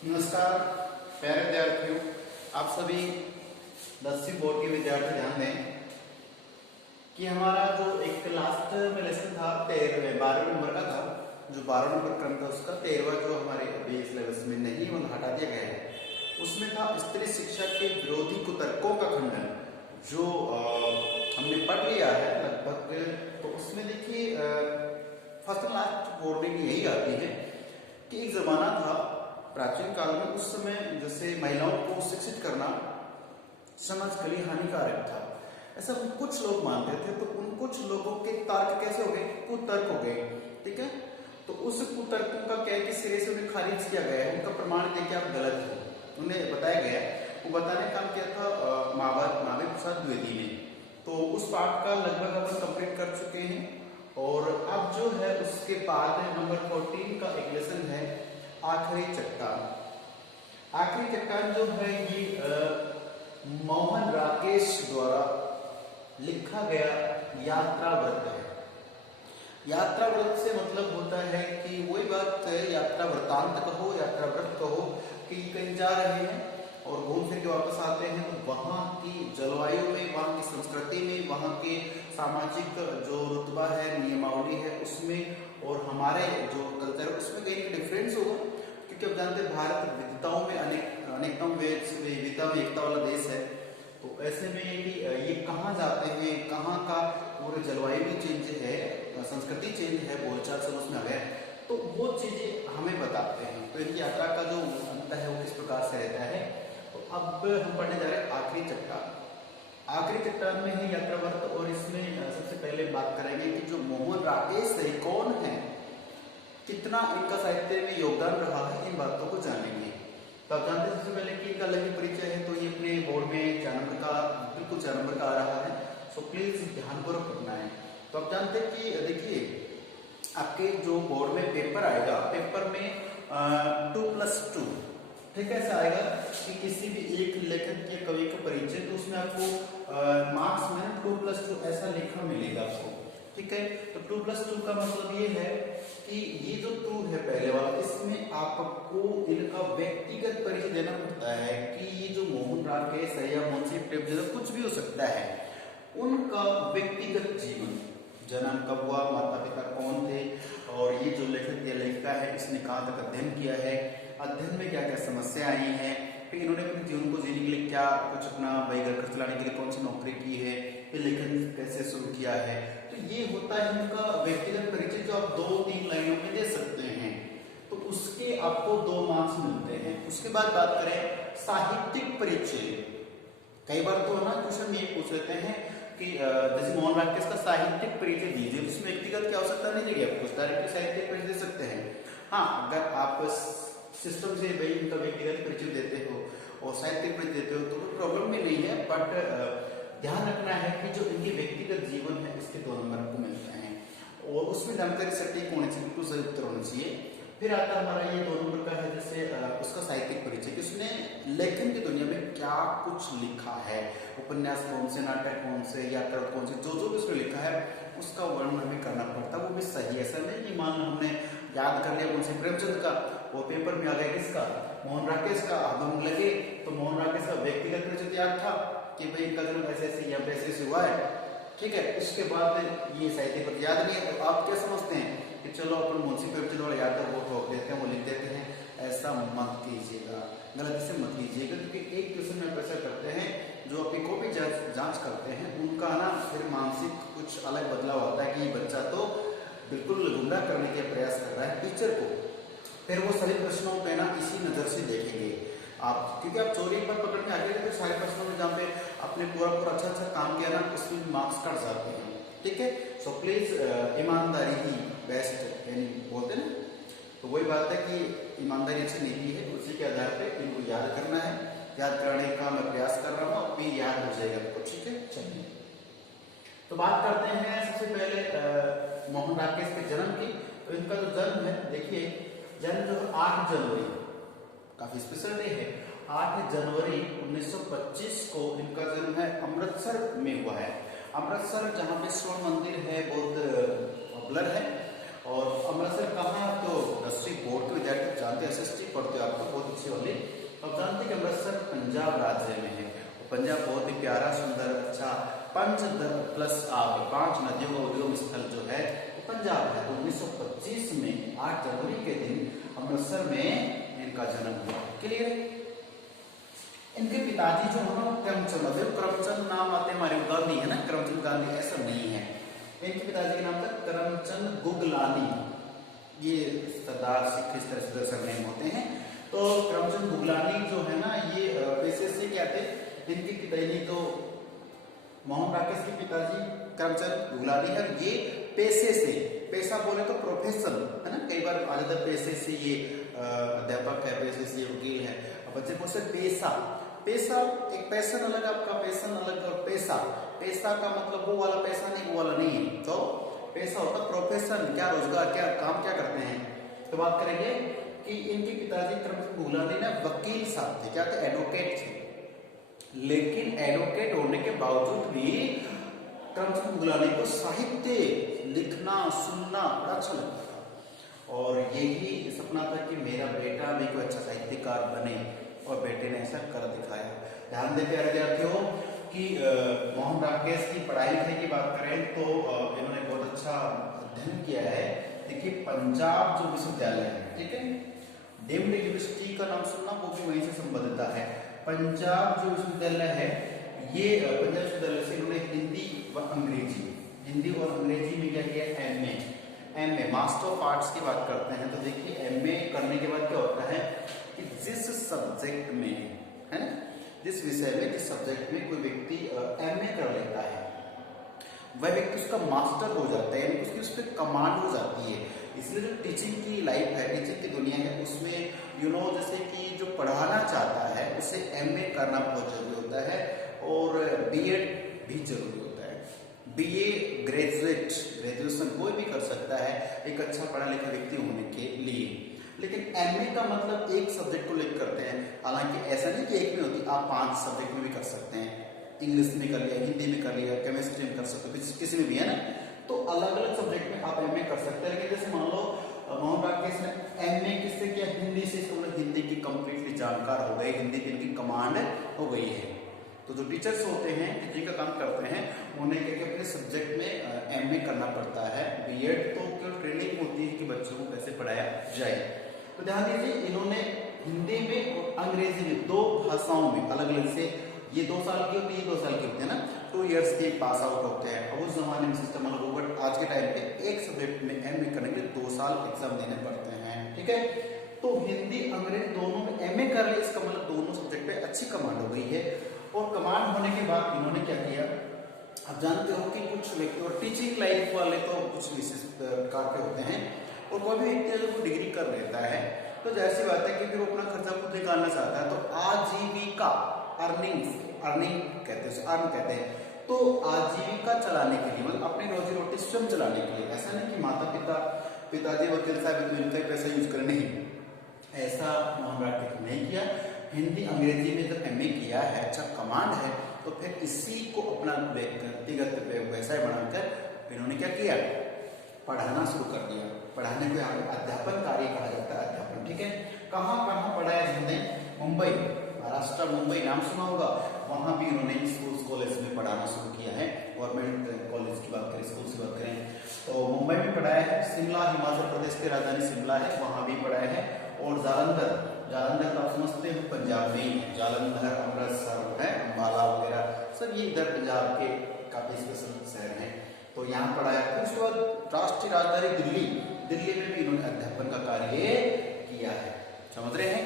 नमस्कार प्यारे विद्यार्थियों, आप सभी 10वीं बोर्ड के विद्यार्थी ध्यान दें कि हमारा जो एक लास्ट में लेसन था 12वें नंबर का था, जो 12 नंबर क्रम था उसका 13वां जो हमारे अभी सिलेबस में नहीं वो हटा दिया गया है, उसमें था स्त्री शिक्षा के विरोधी कुतर्कों का खंडन, जो हमने पढ़ लिया है लगभग। तो उसमें देखिए फर्स्ट लास्ट बोर्ड में यही आती है कि एक जमाना था प्राचीन काल में, उस समय जैसे महिलाओं को शिक्षित करना समाज के लिए हानिकारक था, ऐसा कुछ लोग मानते थे। तो उन कुछ लोगों के तर्क कैसे हो गए, कुतर्क हो गए, ठीक है। तो उस कुतर्कों का क्या है कि सिरे से उन्हें खारिज किया गया है, उनका प्रमाण देके आप गलत हो, उन्हें बताया गया। वो बताने का काम किया था महावीर प्रसाद द्विवेदी ने। तो उस पाठ का लगभग अपन कंप्लीट कर चुके हैं, और अब जो है उसके बाद नंबर 14 का एक लेसन है आखिरी चट्टान। आखिरी चट्टान जो है ये मोहन राकेश द्वारा लिखा गया यात्रा व्रत है। यात्रा व्रत से मतलब होता है कि वही बात है, यात्रा वृतांत कहो, यात्रा व्रत कहो, कि कहीं जा रहे हैं और घूम फिर के वापस आते हैं, तो वहाँ की जलवायु में, वहाँ की संस्कृति में, वहाँ के सामाजिक जो रुतबा है, नियमावली है उसमें, और हमारे जो कल्चर है उसमें कहीं डिफरेंस होगा। क्योंकि अब जानते हैं भारत विविधताओं में अनेकता में विविधता में एकता वाला देश है। तो ऐसे में कि ये कहाँ जाते हैं, कहाँ का पूरे जलवायु भी चेंज है, संस्कृति चेंज है, बोलचाल सब उसमें आ गया, तो वो चीजें हमें बताते हैं। तो इनकी यात्रा का जो अंत है वो किस प्रकार से रहता है। तो अब हम पढ़ने जा रहे हैं आखिरी चट्टान। आखिरी चट्टान में है यात्रा व्रत, और इसमें सबसे पहले बात करेंगे कि जो मोहन राकेश है कौन है, कितना इनका साहित्य में योगदान रहा है, इन बातों को जानेंगे। तो आप जानते हैं सबसे पहले कि इनका अलग परिचय है, तो ये अपने बोर्ड में 4 नंबर का, बिल्कुल 4 नंबर का आ रहा है, सो प्लीज ध्यानपूर्वक पढ़ना है। तो आप जानते हैं कि देखिए आपके जो बोर्ड में पेपर आएगा, पेपर में 2+2, ठीक है, ऐसा आएगा कि किसी भी एक लेखक या कवि का परिचय, तो उसमें आपको मार्क्स में 2+2 ऐसा लिखा मिलेगा आपको, ठीक है। तो 2+2 का मतलब ये है कि ये जो 2 है पहले वाला, इसमें आपको इनका व्यक्तिगत परिचय देना पड़ता है कि ये जो मोहन राकेश है या मुंशी प्रेमचंद, कुछ भी हो सकता है, उनका व्यक्तिगत जीवन, जन्म कब हुआ, माता पिता कौन थे, और ये जो लेखक या लेखिका है इसने कहाँ तक अध्ययन किया है, अध्ययन में क्या क्या समस्या आई हैं, फिर इन्होंने अपने जीवन को जीने के लिए क्या कुछ अपना घर खर्च चलाने के लिए कौन सी नौकरी की है, फिर लेखन कैसे शुरू किया है। तो ये होता है इनका व्यक्तिगत परिचय, जो आप 2-3 लाइनों में दे सकते हैं। तो उसके आपको 2 मार्क्स मिलते हैं। उसके बाद बात करें साहित्यिक परिचय। कई बार तो है ना क्वेश्चन ये पूछ लेते हैं कि जैसे मोहन राकेश का साहित्यिक परिचय दीजिए, उसमें व्यक्तिगत क्या हो सकता है, नहीं देगी आपको, डायरेक्ट साहित्यिक परिचय दे सकते हैं। हाँ, अगर आप सिस्टम से भाई उनका व्यक्तिगत परिचय देते हो और साहित्यिक परिचय देते हो तो कोई प्रॉब्लम भी नहीं है, बट ध्यान रखना है कि जो इनके व्यक्तिगत जीवन है इसके 2 नंबर आपको मिलते हैं, और उसमें जानकारी सटीक होनी चाहिए, बिल्कुल सही उत्तर होना चाहिए। फिर आता हमारा ये 2 नंबर का है जैसे उसका साहित्यिक परिचय, कि उसने लेखन की दुनिया में क्या कुछ लिखा है, उपन्यास कौन से, नाटक कौन से, यात्रा कौन से, जो भी उसने लिखा है उसका वर्णन हमें करना पड़ता है, वो भी सही। ऐसा नहीं कि मान लो हमने याद कर लिया मुंशी प्रेमचंद का, वो पेपर में आ गया किसका, मोहन राकेश का, अब हम लगे तो मोहन राकेश का व्यक्तिगत परिचय याद था कि भाई इनका जन्म ऐसे ऐसे या ऐसे हुआ है, ठीक है। इसके बाद ये साहित्य पर याद नहीं है, तो आप क्या समझते हैं कि चलो अपन मुंशी प्रेमचंद वाला याद है वो ठोक देते हैं, वो लिख देते हैं। ऐसा मत कीजिएगा, गलती से मत कीजिएगा, क्योंकि एक क्वेश्चन में ऐसा करते हैं जो अपनी कॉपी जांच करते हैं, उनका ना फिर मानसिक कुछ अलग बदलाव होता है कि ये बच्चा तो बिल्कुल गुमराह करने के प्रयास कर रहा है टीचर को। फिर वो सभी प्रश्नों पे ना इसी नजर से देखेंगे आप, क्योंकि आप चोरी पर पकड़ में आ गए तो सारे प्रश्नों में जहाँ पे आपने पूरा अच्छा काम किया ना उसमें मार्क्स कट जाते हैं, ठीक है। सो प्लीज ईमानदारी ही बेस्ट यानी बोलते ना, तो वही बात है कि ईमानदारी अच्छी नीति है, उसी के आधार पे इनको याद करना है, याद कराने का मैं प्रयास कर रहा हूँ, अभी याद हो जाएगा आपको, ठीक है। चलिए तो बात करते हैं सबसे पहले मोहन राकेश के जन्म की। तो इनका जो जन्म है देखिए, जन्म जो 8 जनवरी, काफी स्पेशल डे है, 8 जनवरी 1925 को इनका जन्म है, अमृतसर में हुआ है। अमृतसर जहाँ पे स्वर्ण मंदिर है बहुत पॉपुलर है, और अमृतसर कहाँ, तो 10वीं बोर्ड के विद्यार्थी जानते हैं, SST पढ़ते हो आपको बहुत 1925 वाली। अब जानते हैं कि अमृतसर पंजाब राज्य में है। पंजाब बहुत ही प्यारा, सुंदर, अच्छा 5 नदियों का उद्गम स्थल जो है वो पंजाब है। तो 1925 में 8 जनवरी के दिन अमृतसर में इनका जन्म हुआ। क्लियर? इनके पिताजी जो है ना करमचंद, करमचंद नाम आते हमारे गांधी है ना, करमचंद गांधी ऐसा नहीं है। इनके पिताजी के नाम था करमचंद गुगलानी। ये सरदार सिख इस तरह से सरनेम होते हैं। तो करमचंद गुगलानी जो है ना ये पेशे से क्या थे, इनके पिताजी तो मोहन राकेश के पिताजी करमचंद गुगलानी है। ये पेशे से, पेशा बोले तो प्रोफेशन है ना, कई बार आ जाता है पेशे से ये अध्यापक है, पेशे से वकील है। बच्चे पूछते पेशा, पेशा एक पैशन अलग, आपका पैशन अलग और पेशा, पेशा का मतलब वो वाला पैसा नहीं, वो वाला नहीं है। तो पैसा होता प्रोफेशन, क्या रोजगार, क्या काम क्या करते हैं। तो बात करेंगे कि इनके पिताजी करमचंद गुगलानी ना वकील साहब थे, क्या थे, एडवोकेट थे। लेकिन एडवोकेट होने के बावजूद भी करमचंद गुगलानी को साहित्य लिखना सुनना बड़ा अच्छा लगता था और यही सपना था कि मेरा बेटा भी कोई अच्छा साहित्यकार बने, और बेटे ने ऐसा कर दिखाया। ध्यान देते प्यारे विद्यार्थियों कि मोहन राकेश की पढ़ाई लिखाई की बात करें तो इन्होंने बहुत अच्छा अध्ययन किया है। देखिए पंजाब जो विश्वविद्यालय है, ठीक है, डीम्ड यूनिवर्सिटी का नाम सुनना, वो भी वहीं से संबंधित है। पंजाब जो विश्वविद्यालय है ये पंजाब विश्वविद्यालय से इन्होंने हिंदी व अंग्रेजी, हिंदी और अंग्रेजी में क्या किया, एमए मास्टर ऑफ आर्ट्स की बात करते हैं। तो देखिए एमए करने के बाद क्या होता है कि जिस सब्जेक्ट में है ना, जिस विषय में, जिस सब्जेक्ट में कोई व्यक्ति एमए कर लेता है वह व्यक्ति उसका मास्टर हो जाता है, यानी उसकी उस पर कमांड हो जाती है। इसलिए जो टीचिंग की लाइफ है, टीचिंग की दुनिया है, उसमें जैसे कि जो पढ़ाना चाहता है उसे एमए करना बहुत जरूरी होता है और बीएड भी जरूरी होता है। बीए ग्रेजुएशन कोई भी कर सकता है एक अच्छा पढ़ा लिखा व्यक्ति होने के लिए। लेकिन एमए का मतलब एक सब्जेक्ट को लेकर करते हैं, हालांकि ऐसा नहीं कि एक में होती, आप 5 सब्जेक्ट में भी कर सकते हैं। इंग्लिश में कर लिया, हिंदी में कर लिया, केमिस्ट्री में कर सकते हो, किसी में भी है ना। तो अलग अलग सब्जेक्ट में आप एमए कर सकते हैं। लेकिन जैसे मान लो मोहन राकेश ने एमए किससे किया, हिंदी से, तो हिंदी की कंप्लीटली जानकार हो गए, हिंदी की इनकी कमांड हो गई है। तो जो टीचर्स होते हैं, टीचिंग का काम करते हैं, उन्हें क्या अपने सब्जेक्ट में एमए करना पड़ता है। बीएड तो केवल ट्रेनिंग होती है कि बच्चों को कैसे पढ़ाया जाए। तो ध्यान दीजिए इन्होंने हिंदी में और अंग्रेजी में 2 भाषाओं में अलग अलग से, ये 2 साल की होती है, 2 साल की होती है ना, 2 इयर्स के पास आउट होते हैं। अब उस जमाने में सिस्टम अलग होगा, बट आज के टाइम पे एक सब्जेक्ट में एमए करने के लिए 2 साल एग्जाम देने पड़ते हैं, ठीक है। तो हिंदी अंग्रेजी दोनों में एमए कर ले, इसका मतलब दोनों सब्जेक्ट पे अच्छी कमांड हो गई है। और कमांड होने के बाद इन्होंने क्या किया, आप जानते हो कि कुछ व्यक्ति और टीचिंग लाइफ वाले तो कुछ विशेष प्रकार के होते हैं, और कोई भी व्यक्ति अगर वो डिग्री कर लेता है तो जैसी बात है कि फिर वो अपना खर्चा खुद निकालना चाहता है। तो आजीविका, अर्निंग कहते हैं, अर्न कहते हैं। तो आजीविका चलाने के लिए, मतलब अपनी रोजी रोटी स्वयं चलाने के लिए, ऐसा नहीं कि माता पिताजी वकील साहब तो इनका पैसा यूज करें, नहीं, ऐसा मोहन राकेश नहीं किया। हिंदी अंग्रेजी में जब एमए किया है, अच्छा कमांड है, तो फिर इसी को अपना व्यक्तिगत व्यवसाय बनाकर इन्होंने क्या किया, पढ़ाना शुरू कर दिया। पढ़ाने को अध्यापन कार्य कहा जाता है, अध्यापन, ठीक है। कहाँ कहाँ पढ़ाया इन्होंने, मुंबई, महाराष्ट्र मुंबई नाम सुना होगा, वहाँ भी उन्होंने स्कूल कॉलेज में पढ़ाना शुरू किया है। गवर्नमेंट कॉलेज की बात करें, स्कूल की बात करें तो मुंबई में पढ़ाया है। शिमला, हिमाचल प्रदेश की राजधानी शिमला है, वहाँ भी पढ़ाया है। और जालंधर तो आप समझते हो पंजाब में ही है, जालंधर, अमृतसर है, अम्बाला वगैरह सब ये इधर पंजाब के काफी स्पेशल शहर हैं, तो यहाँ पढ़ाया। फिर उसके बाद राष्ट्रीय राजधानी दिल्ली में भी इन्होंने अध्यापन का कार्य किया है, समझ रहे हैं।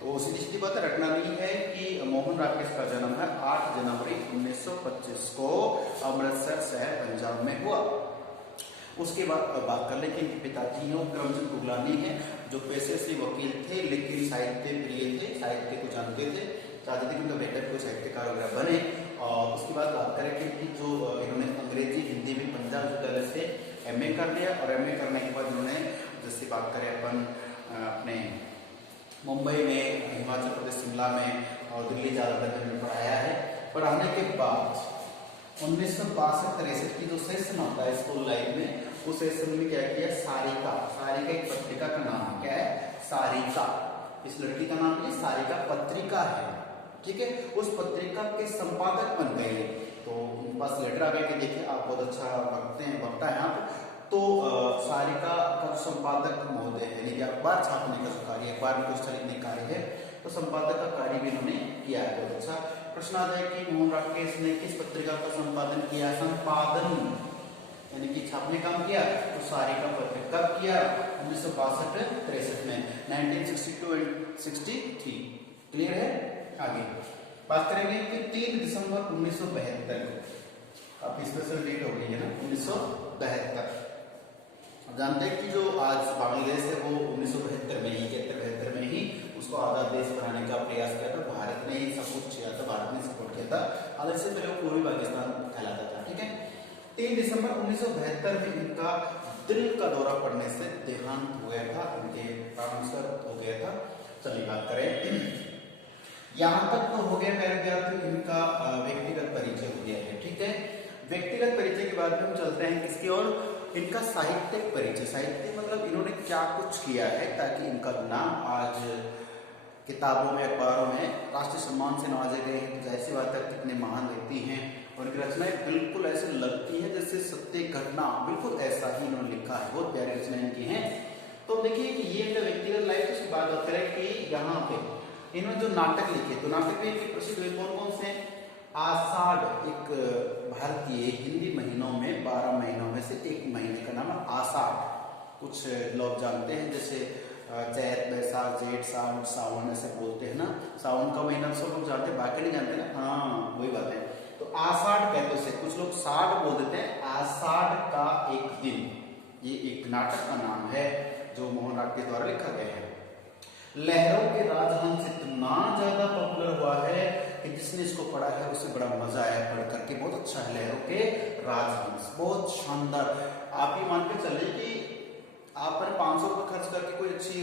तो सीधी बात रखना नहीं है कि मोहन राकेश का जन्म है 8 जनवरी 1925 को अमृतसर शहर पंजाब में हुआ। उसके बाद बात कर ले कि पिताजी करमचंद गुगलानी हैं, जो पेशे से वकील थे लेकिन साहित्य प्रिय थे, साहित्य को जानते थे, चाहते थे कि उनका बेटा कोई साहित्यकार वगैरह बने। और उसके बाद बात करें कि जो इन्होंने अंग्रेजी हिंदी में पंजाब विश्वविद्यालय से एमए कर लिया, और एमए करने के बाद इन्होंने, जैसे बात करें अपन अपने मुंबई में, हिमाचल प्रदेश शिमला में और दिल्ली जालंधर में पढ़ाया है। पढ़ाने के बाद 1962-63 की जो सेशन होता है स्कूल लाइफ में, उस सेशन में क्या किया, सारिका एक पत्रिका का नाम है, क्या है, सारिका, इस लड़की का नाम ये सारिका पत्रिका है, ठीक है। उस पत्रिका के संपादक बन गए। तो उनके पास लेटर आ गया कि देखिए आप बहुत अच्छा वक्ता हैं आप, तो सारिका का संपादक महोदय है, यानी कि अखबार छापने का जो कार्य, अखबार में कुछ लिखने का कार्य है, तो संपादक का कार्य भी इन्होंने किया है। बहुत अच्छा प्रश्न आ जाए कि मोहन राकेश ने किस पत्रिका का संपादन किया, संपादन यानी कि छापने काम किया, तो सारिका पत्रिका कब किया, 1962-63 में, 1962 एंड 63। क्लियर है। आगे बात करेंगे कि 3 दिसंबर 1972 को, अब स्पेशल डेट हो गई है ना, 1972। जानते हैं कि जो आज बांग्लादेश है वो 1972 में ही, 73-72 में ही उसको आजाद देश बनाने का प्रयास किया था। भारत ने ही सब कुछ किया था, भारत ने सपोर्ट किया था। आजाद से पहले वो पूर्वी पाकिस्तान कहलाता था, ठीक है। 3 दिसंबर 1972 में इनका दिल का दौरा पड़ने से देहांत हो गया था, इनके ट्रांसफर हो गया था। चलिए बात करें, यहाँ तक तो हो गया मेरे विद्यार्थी इनका व्यक्तिगत परिचय हो गया है, ठीक है। व्यक्तिगत परिचय के बाद में हम चलते हैं किसकी ओर, इनका साहित्यिक परिचय। साहित्य मतलब इन्होंने क्या कुछ किया है ताकि इनका नाम आज किताबों में, अखबारों में राष्ट्रीय सम्मान से नवाजे गए हैं। जाहिर सी बात है कितने महान व्यक्ति हैं, और इनकी रचनाएं बिल्कुल ऐसे लगती है जैसे सत्य घटना, बिल्कुल ऐसा ही इन्होंने लिखा है। बहुत प्यारी रचनाएं इनकी हैं। तो देखिए कि ये जो व्यक्तिगत लाइफ है उसकी बात करें कि यहाँ पे इन्होंने जो नाटक लिखे, तो नाटक भी इनके प्रसिद्ध हुए कौन कौन से, आषाढ़, एक भारतीय हिंदी महीनों में 12 महीनों में से एक महीने का नाम है आषाढ़। कुछ लोग जानते हैं जैसे चैत, बैसाख, जेठ, सावन ऐसे बोलते हैं ना, सावन का महीना सब लोग जानते हैं, बाकी नहीं जानते ना, हाँ वही बात है। तो आषाढ़ कहते हैं, कुछ लोग साढ़ बोल देते हैं, आषाढ़ का एक दिन, ये एक नाटक का नाम है जो मोहन राकेश द्वारा लिखा गया है। लहरों के राजहंस इतना ज्यादा पॉपुलर हुआ है कि जिसने इसको पढ़ा है उसे बड़ा मजा आया पढ़ करके, बहुत अच्छा है। लहरों के राजहंस बहुत शानदार। आप ये मान के चलिए कि आप 500 रुपये खर्च करके कोई अच्छी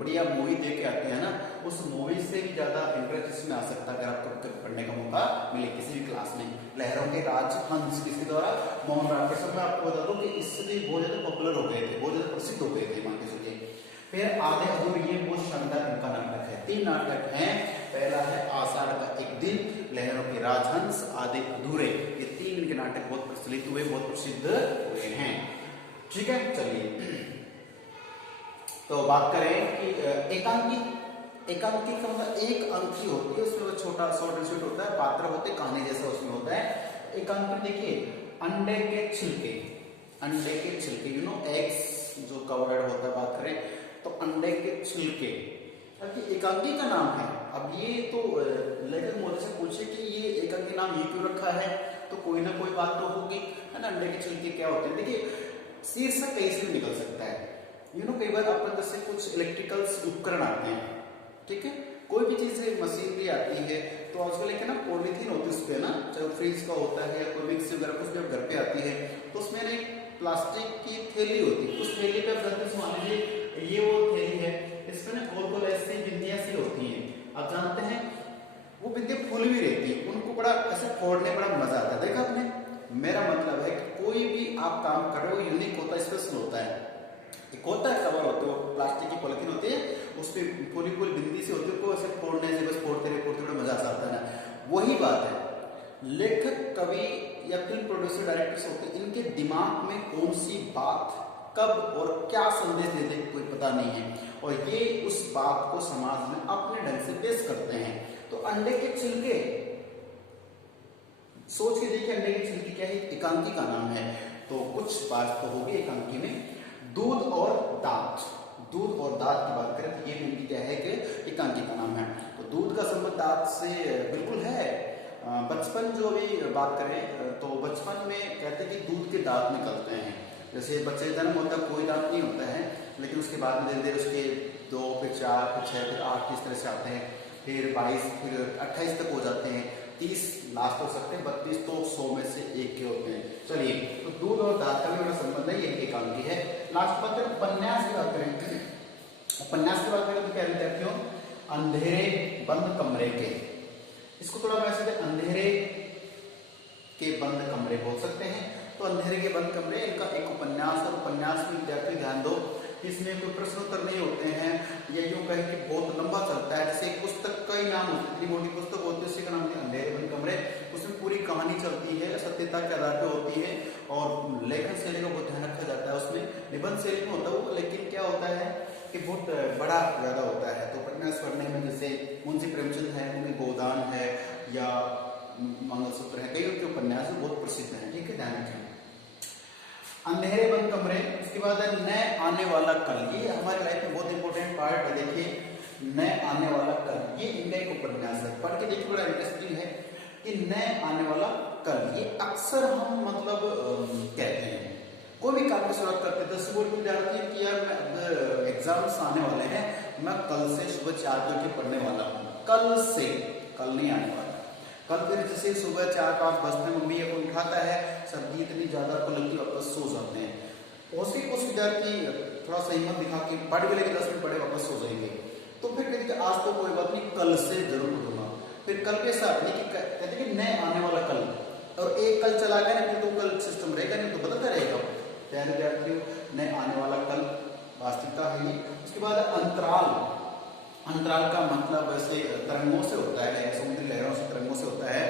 बढ़िया मूवी देख के आते हैं ना, उस मूवी से भी ज्यादा इंटरेस्ट इसमें आ सकता है अगर आपको पढ़ने का मौका मिले किसी भी क्लास में। लहरों के राजहंस किसके द्वारा, मोहन राकेश। मैं आपको बता दूं कि इससे भी बहुत ज्यादा पॉपुलर हो गए थे, बहुत ज्यादा प्रसिद्ध हो गए थे, मान के चलिए। फिर आधे अधूरे, ये बहुत शानदार इनका नाटक है। 3 नाटक हैं, पहला है आषाढ़ का एक दिन, लहरों के राजहंस, आधे अधूरे। ये 3 इनके नाटक बहुत प्रचलित हुए, बहुत प्रसिद्ध हुए हैं, ठीक है। चलिए तो बात करें कि एकांकी। एकांकी का मतलब एक अंकी होती है, उसमें छोटा शॉर्ट स्वीट होता है, पात्र होते हैं, कहानी जैसा उसमें होता है। एकांकी देखिए, अंडे के छिलके, अंडे के छिलके, यू नो एग्स जो कवर्ड होता है, बात करें तो अंडे के छिलके, एकांकी का नाम है। अब ये तो लेखक मोदी से पूछे कि ये एकांकी नाम ये क्यों रखा है, तो कोई ना कोई बात तो होगी, है ना। अंडे के छिलके क्या होते हैं, देखिए शीर्षक कहीं से निकल सकता है, यू नो। कई बार अपन जैसे कुछ इलेक्ट्रिकल्स उपकरण आते हैं, ठीक है, कोई भी चीज मशीनरी आती है, तो आजकल एक ना पॉलीथीन होती है उस पर ना, चाहे फ्रीज का होता है या कोई मिक्सी वगैरह कुछ भी घर पे आती है, तो उसमें एक प्लास्टिक की थैली होती है, उस थैली पे मान लीजिए ये वो थैली है, इसमें ना गोल गोल ऐसी बिंदियां सी होती हैं। आप जानते हैं वो बिंदियां फूल भी रहती है, उनको बड़ा ऐसे फोड़ने बड़ा मजा आता है, देखा आपने। मेरा मतलब है कि कोई भी आप काम कर रहे हो यूनिक होता है, स्पेशल होता है। एक होता है कवर होते हो, प्लास्टिक की पॉलिथीन होती है, उस पर पूरी पूरी बिंदी से होती है, उसको ऐसे फोड़ने से बस फोड़ते रहे बड़ा मजा आता है ना। वही बात है, लेखक, कवि या फिल्म प्रोड्यूसर, डायरेक्टर्स होते हैं, इनके दिमाग में कौन सी बात कब और क्या संदेश देते हैं कोई पता नहीं है, और ये उस बात को समाज में अपने ढंग से पेश करते हैं। तो अंडे के छिलके, सोच के देखिए अंडे के छिलके क्या है, एकांकी का नाम है। तो कुछ बात तो होगी एकांकी में। दूध और दांत, दूध और दांत की बात करें तो ये भी क्या है कि एकांकी का नाम है। तो दूध का संबंध दांत से बिल्कुल है। बचपन जो अभी बात करें तो बचपन में कहते हैं कि दूध के दांत निकलते हैं, जैसे बच्चे का जन्म होता है कोई दांत नहीं होता है, लेकिन उसके बाद में धीरे धीरे उसके 2, फिर 4, फिर 6, फिर 8 इस तरह से आते हैं, फिर 22, फिर 28 तक हो जाते हैं, 30 लास्ट हो सकते हैं, 32 तो 100 में से एक के होते हैं। चलिए, तो दूध और दांत का भी बड़ा संबंध है, ये एकांकी है। लास्ट बात करें उपन्यास की बात करें, उपन्यास की बात करें तो क्या विद्यार्थियों, अंधेरे बंद कमरे के, इसको थोड़ा वैसे अंधेरे के बंद कमरे बोल सकते हैं। तो अंधेरे के बंद कमरे इनका एक उपन्यास, और उपन्यास में विद्यार्थी ध्यान दो, इसमें कोई प्रश्न उत्तर नहीं होते हैं, या यूं कहे कि बहुत लंबा चलता है, जैसे एक पुस्तक का ही नाम होता है, इतनी मोटी पुस्तक होती है, उसी का नाम है अंधेरे बंद कमरे। उसमें पूरी कहानी चलती है, सत्यता के आधार पे होती है और लेखन शैली का बहुत ध्यान रखा जाता है उसमें। निबंध शैली में होता है वो, लेकिन क्या होता है कि बहुत बड़ा ज्यादा होता है। तो उपन्यास पढ़ने में जैसे मुंशी प्रेमचंद है, उनके गोदान है या मंगलसूत्र है, कई उनके उपन्यास बहुत प्रसिद्ध हैं। ठीक है, ध्यान रखें। अंधेरे बंद कमरे, उसके बाद है नए आने वाला कल। ये हमारे लाइफ में बहुत इंपॉर्टेंट पार्ट है। देखिए, नए आने वाला कल, ये इनका एक उपन्यास है, पढ़ के देखिए बड़ा इंटरेस्टिंग है कि नए आने वाला कल। ये अक्सर हम मतलब कहते हैं कोई भी काम की शुरुआत करते हैं। 10 बोर्ड के विद्यार्थी कि यार मैं एग्जाम्स आने वाले हैं, मैं कल से सुबह 4 बजे पढ़ने वाला हूँ। कल से, कल नहीं आने वाला। कल फिर जैसे सुबह 4-5 बजते मम्मी को उठाता है, सर्दी इतनी ज्यादा को लगती वापस सो जाते हैं। उसी कुछ विद्यार्थी थोड़ा सा हिम्मत दिखा के पढ़ भी लेके 10 मिनट पढ़े वापस सो जाएंगे। तो फिर कहते आज तो कोई बात नहीं, कल से जरूर पढ़ूंगा। फिर कल के साथ नहीं कि कहते कि नए आने वाला कल, और एक कल चला गया नहीं तो कल सिस्टम रहेगा नहीं, तो बदलता रहेगा। प्यारे विद्यार्थियों, नए आने वाला कल वास्तविकता है ये। उसके बाद अंतराल। अंतराल का मतलब ऐसे तरंगों से होता है, समुद्री लहरों से, तरंगों से होता है।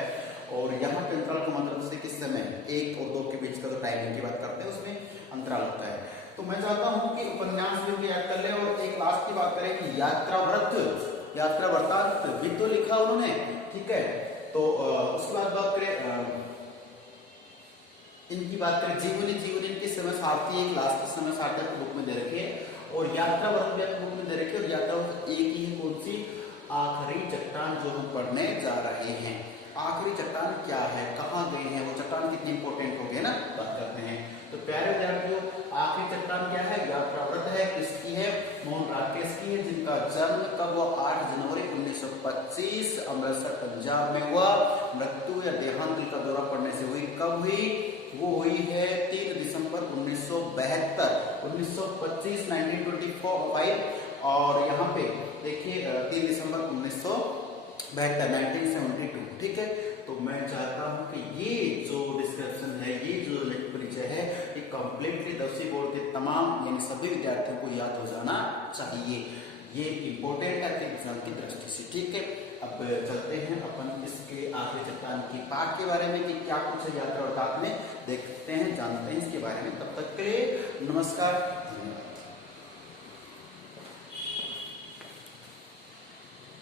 और यहाँ पे अंतराल का मतलब जैसे किस समय 1 और 2 के बीच का जो टाइमिंग की बात करते हैं उसमें अंतराल होता है। तो मैं चाहता हूँ कि उपन्यास भी याद कर ले और एक लास्ट की बात करें कि यात्राव्रत, यात्रावृत्तांत भी तो लिखा उन्होंने। ठीक है, तो उसके बाद बात करें इनकी बात करें जीवनी। जीवनी इनकी समय सारथी, एक लास्ट समय सारथी आपको बुक में दे रखी है, और यात्राव्रत भी आपको बुक में दे रखी है। और यात्राव्रत एक ही है, कौन सी? आखिरी चट्टान, जो हम पढ़ने जा रहे हैं। आखिरी चट्टान क्या है, कहाँ गए हैं वो चट्टान, कितनी इंपॉर्टेंट हो गई ना, बात करते हैं। तो प्यारे विद्यार्थियों, आखिरी चट्टान क्या है? यात्राव्रत है। किसकी है? मोहन राकेश की है, जिनका जन्म कब हुआ? 8 जनवरी 1925 अमृतसर पंजाब में हुआ। मृत्यु या देहांत का दौरा पड़ने से हुई। कब हुई? वो हुई है 3 दिसंबर 1972, 1925 1925। और यहाँ पे देखिए 3 दिसंबर 1972, 1972। ठीक है, तो मैं चाहता हूँ कि ये जो डिस्क्रिप्शन है, ये जो परिचय है, ये कंप्लीटली 10वीं बोर्ड के तमाम यानी सभी विद्यार्थियों को याद हो जाना चाहिए। ये इंपॉर्टेंट है एग्जाम की दृष्टि से। ठीक है, अब चलते हैं अपन इसके आखिरी चट्टान की पाठ के बारे में कि क्या कुछ है यात्रावृत्तांत में, देखते हैं, जानते हैं इसके बारे में। तब तक के लिए नमस्कार।